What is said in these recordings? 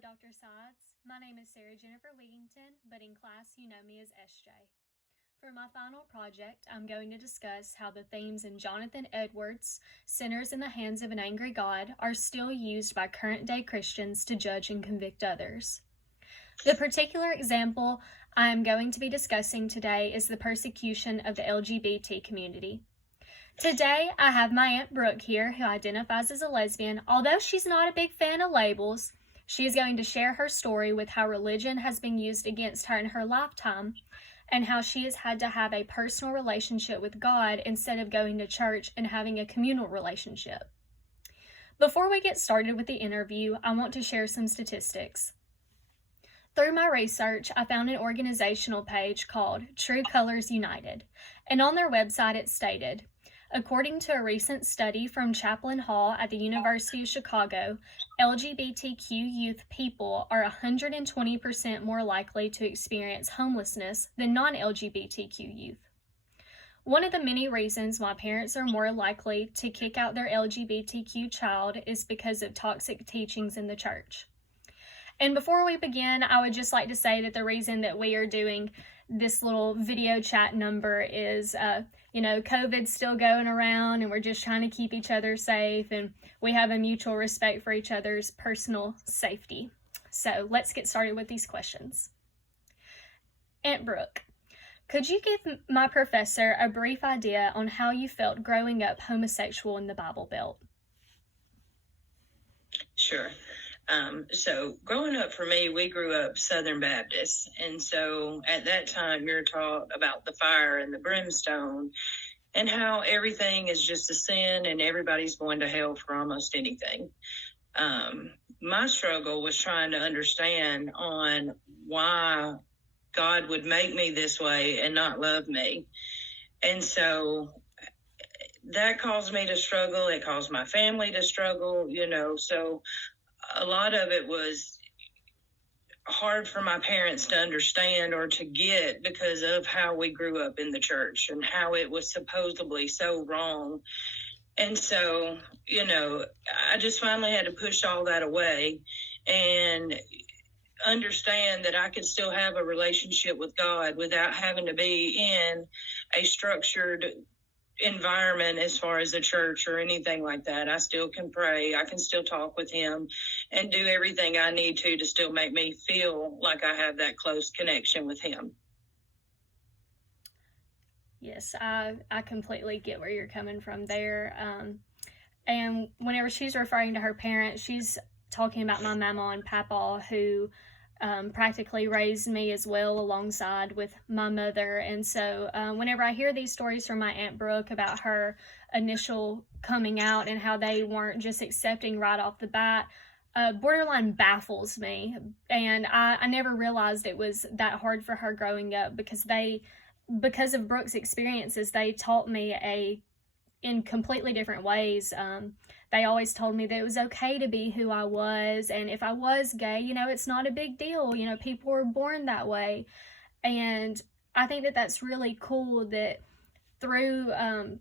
Dr. Sides. My name is Sarah Jennifer Wigington, but in class you know me as SJ. For my final project, I'm going to discuss how the themes in Jonathan Edwards' Sinners in the Hands of an Angry God are still used by current-day Christians to judge and convict others. The particular example I am going to be discussing today is the persecution of the LGBT community. Today, I have my Aunt Brooke here, who identifies as a lesbian. Although she's not a big fan of labels, she is going to share her story with how religion has been used against her in her lifetime and how she has had to have a personal relationship with God instead of going to church and having a communal relationship. Before we get started with the interview, I want to share some statistics. Through my research, I found an organizational page called True Colors United, and on their website it stated, according to a recent study from Chaplain Hall at the University of Chicago, LGBTQ youth people are 120% more likely to experience homelessness than non-LGBTQ youth. One of the many reasons why parents are more likely to kick out their LGBTQ child is because of toxic teachings in the church. And before we begin, I would just like to say that the reason that we are doing this little video chat number is, COVID's still going around and we're just trying to keep each other safe, and we have a mutual respect for each other's personal safety. So let's get started with these questions. Aunt Brooke, could you give my professor a brief idea on how you felt growing up homosexual in the Bible Belt? Sure. So growing up for me, we grew up Southern Baptist. And so at that time, you're taught about the fire and the brimstone and how everything is just a sin and everybody's going to hell for almost anything. My struggle was trying to understand on why God would make me this way and not love me. And so that caused me to struggle. It caused my family to struggle, so a lot of it was hard for my parents to understand or to get because of how we grew up in the church and how it was supposedly so wrong. And so, I just finally had to push all that away and understand that I could still have a relationship with God without having to be in a structured environment as far as the church or anything like that. I still can pray. I can still talk with him and do everything I need to still make me feel like I have that close connection with him. Yes, I completely get where you're coming from there. And whenever she's referring to her parents, she's talking about my mama and papa, who practically raised me as well alongside with my mother. And so whenever I hear these stories from my Aunt Brooke about her initial coming out and how they weren't just accepting right off the bat, borderline baffles me. And I never realized it was that hard for her growing up because of Brooke's experiences, they taught me in completely different ways. They always told me that it was okay to be who I was, and if I was gay, it's not a big deal. People were born that way. And I think that that's really cool that through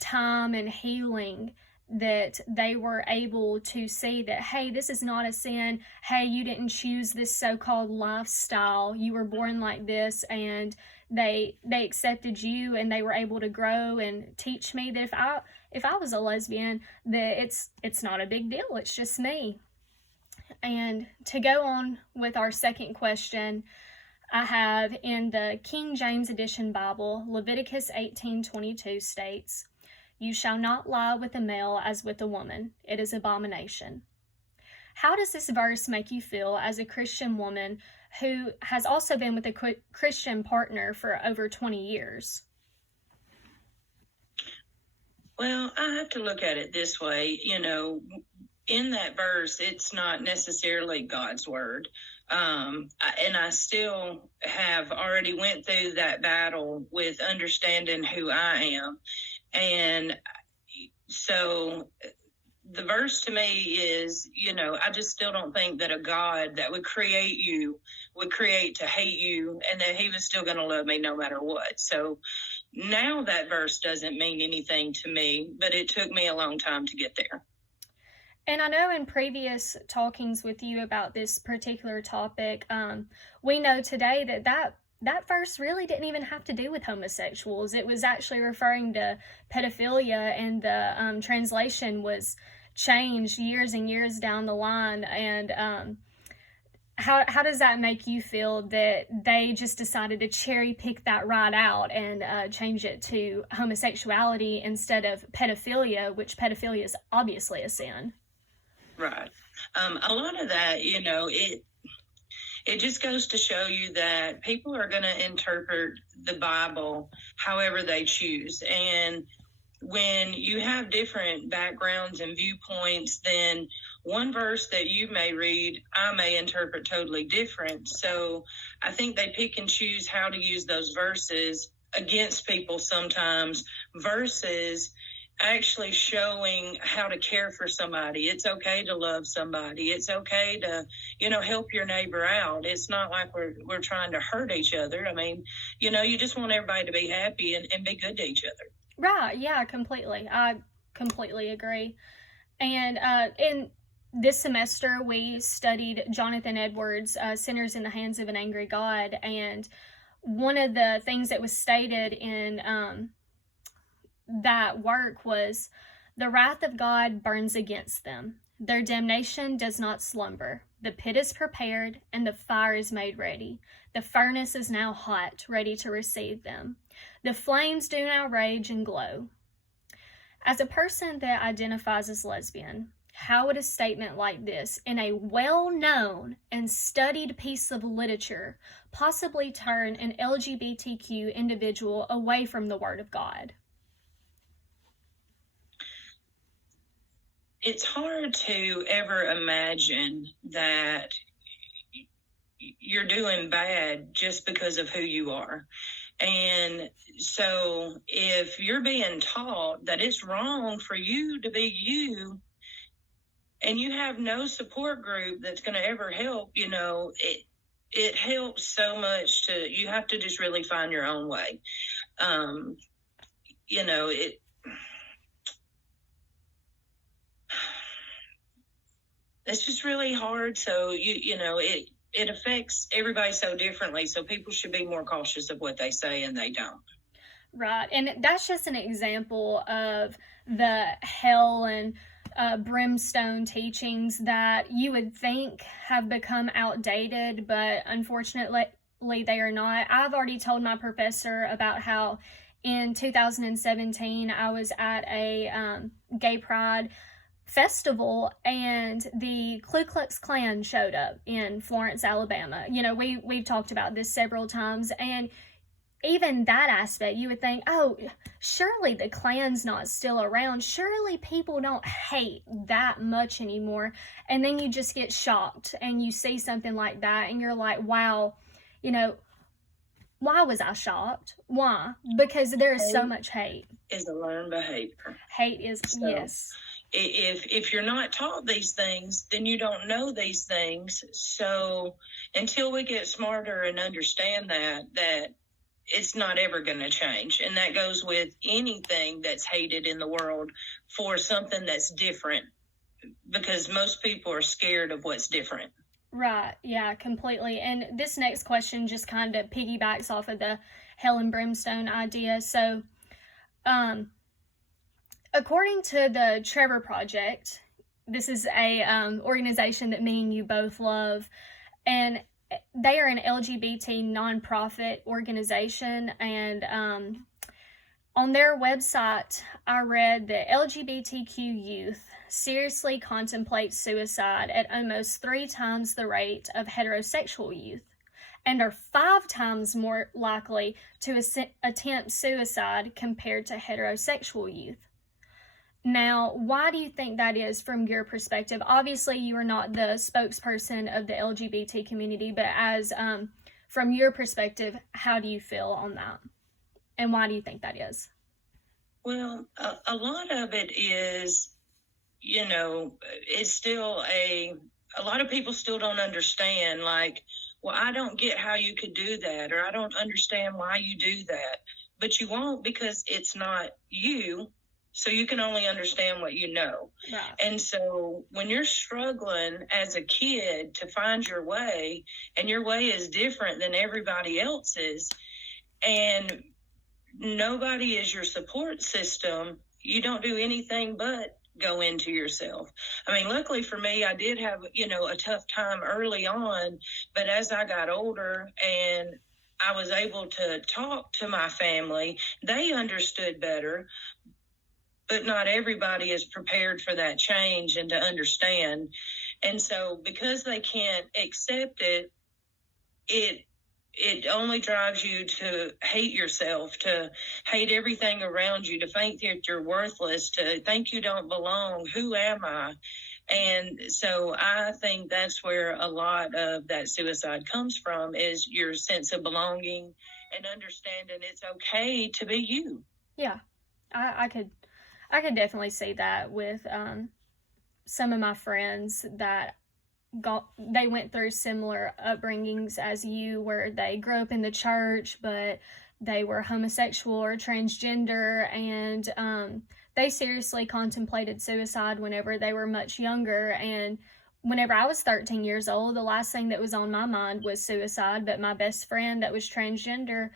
time and healing that they were able to see that, hey, this is not a sin. Hey, you didn't choose this so-called lifestyle. You were born like this, and they accepted you, and they were able to grow and teach me that if I was a lesbian, that it's not a big deal. It's just me. And to go on with our second question, I have in the King James Edition Bible, Leviticus 18:22 states, "You shall not lie with a male as with a woman. It is abomination." How does this verse make you feel as a Christian woman who has also been with a Christian partner for over 20 years? Well, I have to look at it this way. In that verse, it's not necessarily God's word. And I still have already went through that battle with understanding who I am. And so the verse to me is, I just still don't think that a God that would create you would create to hate you, and that he was still going to love me no matter what. So now that verse doesn't mean anything to me, but it took me a long time to get there. And I know in previous talkings with you about this particular topic, we know today that verse really didn't even have to do with homosexuals. It was actually referring to pedophilia, and the translation was changed years and years down the line. And how does that make you feel that they just decided to cherry pick that right out and change it to homosexuality instead of pedophilia, which pedophilia is obviously a sin? Right. A lot of that, it just goes to show you that people are going to interpret the Bible however they choose. And when you have different backgrounds and viewpoints, then one verse that you may read, I may interpret totally different. So I think they pick and choose how to use those verses against people sometimes, versus actually showing how to care for somebody. It's okay to love somebody. It's okay to, help your neighbor out. It's not like we're trying to hurt each other. I mean, you just want everybody to be happy and be good to each other. Right. Yeah, completely. I completely agree. And in this semester, we studied Jonathan Edwards' Sinners in the Hands of an Angry God. And one of the things that was stated in that work was, "The wrath of God burns against them. Their damnation does not slumber. The pit is prepared, and the fire is made ready. The furnace is now hot, ready to receive them. The flames do now rage and glow." As a person that identifies as lesbian, how would a statement like this, in a well-known and studied piece of literature, possibly turn an LGBTQ individual away from the Word of God? It's hard to ever imagine that you're doing bad just because of who you are. And so if you're being taught that it's wrong for you to be you, and you have no support group that's going to ever help, it helps so much you have to just really find your own way. It's just really hard. So it affects everybody so differently. So people should be more cautious of what they say, and they don't. Right. And that's just an example of the hell and brimstone teachings that you would think have become outdated, but unfortunately they are not. I've already told my professor about how in 2017 I was at a gay pride festival, and the Ku Klux Klan showed up in Florence, Alabama. We've talked about this several times, and even that aspect, you would think, oh, surely the Klan's not still around. Surely people don't hate that much anymore. And then you just get shocked and you see something like that, and you're like, wow, why was I shocked? Why? Because there is so much hate. Is a learned behavior. Hate is, yes. If you're not taught these things, then you don't know these things. So until we get smarter and understand that it's not ever going to change. And that goes with anything that's hated in the world for something that's different, because most people are scared of what's different. Right. Yeah, completely. And this next question just kind of piggybacks off of the hell and brimstone idea. So, according to the Trevor Project, this is a organization that me and you both love, and they are an LGBT nonprofit organization. And on their website, I read that LGBTQ youth seriously contemplate suicide at almost 3 times the rate of heterosexual youth, and are 5 times more likely to attempt suicide compared to heterosexual youth. Now, why do you think that is from your perspective? Obviously, you are not the spokesperson of the LGBT community, but as from your perspective, how do you feel on that? And why do you think that is? Well, a lot of it is, it's still a lot of people still don't understand, like, well, I don't get how you could do that, or I don't understand why you do that. But you won't, because it's not you. So you can only understand what you know. Right. And so when you're struggling as a kid to find your way, and your way is different than everybody else's, and nobody is your support system, you don't do anything but go into yourself. I mean, luckily for me, I did have, a tough time early on, but as I got older and I was able to talk to my family, they understood better, but not everybody is prepared for that change and to understand. And so because they can't accept it, it only drives you to hate yourself, to hate everything around you, to think that you're worthless, to think you don't belong. Who am I? And so I think that's where a lot of that suicide comes from, is your sense of belonging and understanding it's okay to be you. Yeah, I could definitely see that with some of my friends that they went through similar upbringings as you, where they grew up in the church, but they were homosexual or transgender, and they seriously contemplated suicide whenever they were much younger. And whenever I was 13 years old, the last thing that was on my mind was suicide. But my best friend that was transgender,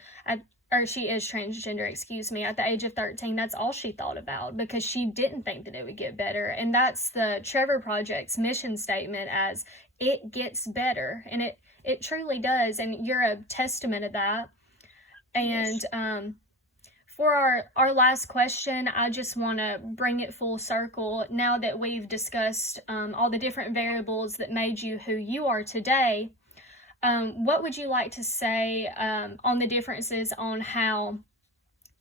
she is transgender, excuse me, at the age of 13, that's all she thought about, because she didn't think that it would get better. And that's the Trevor Project's mission statement, as it gets better. And it truly does. And you're a testament of that. And for our last question, I just want to bring it full circle. Now that we've discussed all the different variables that made you who you are today, what would you like to say on the differences on how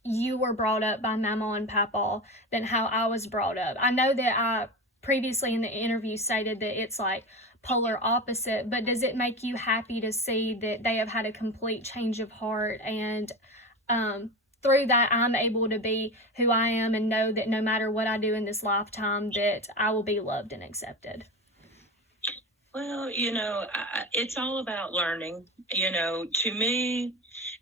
you were brought up by Mama and Papa than how I was brought up? I know that I previously in the interview stated that it's like polar opposite, but does it make you happy to see that they have had a complete change of heart, and through that I'm able to be who I am and know that no matter what I do in this lifetime, that I will be loved and accepted? Well, it's all about learning. To me,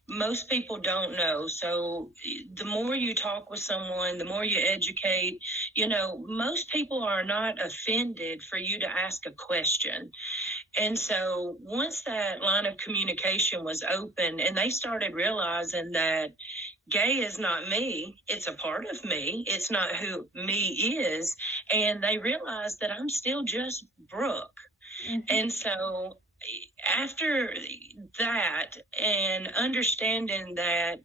most people don't know. So the more you talk with someone, the more you educate, most people are not offended for you to ask a question. And so once that line of communication was open and they started realizing that gay is not me, it's a part of me, it's not who me is, and they realized that I'm still just Brooke. Mm-hmm. And so after that, and understanding that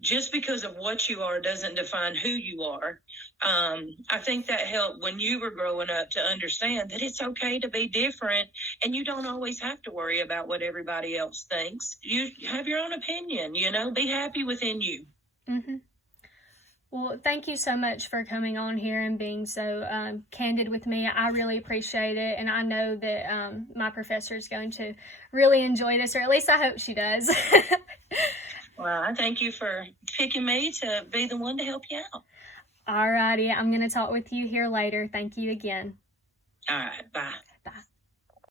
just because of what you are doesn't define who you are, I think that helped when you were growing up to understand that it's okay to be different, and you don't always have to worry about what everybody else thinks. You have your own opinion, be happy within you. Mm-hmm. Well, thank you so much for coming on here and being so candid with me. I really appreciate it, and I know that my professor is going to really enjoy this, or at least I hope she does. Well, I thank you for picking me to be the one to help you out. All righty. I'm going to talk with you here later. Thank you again. All right. Bye.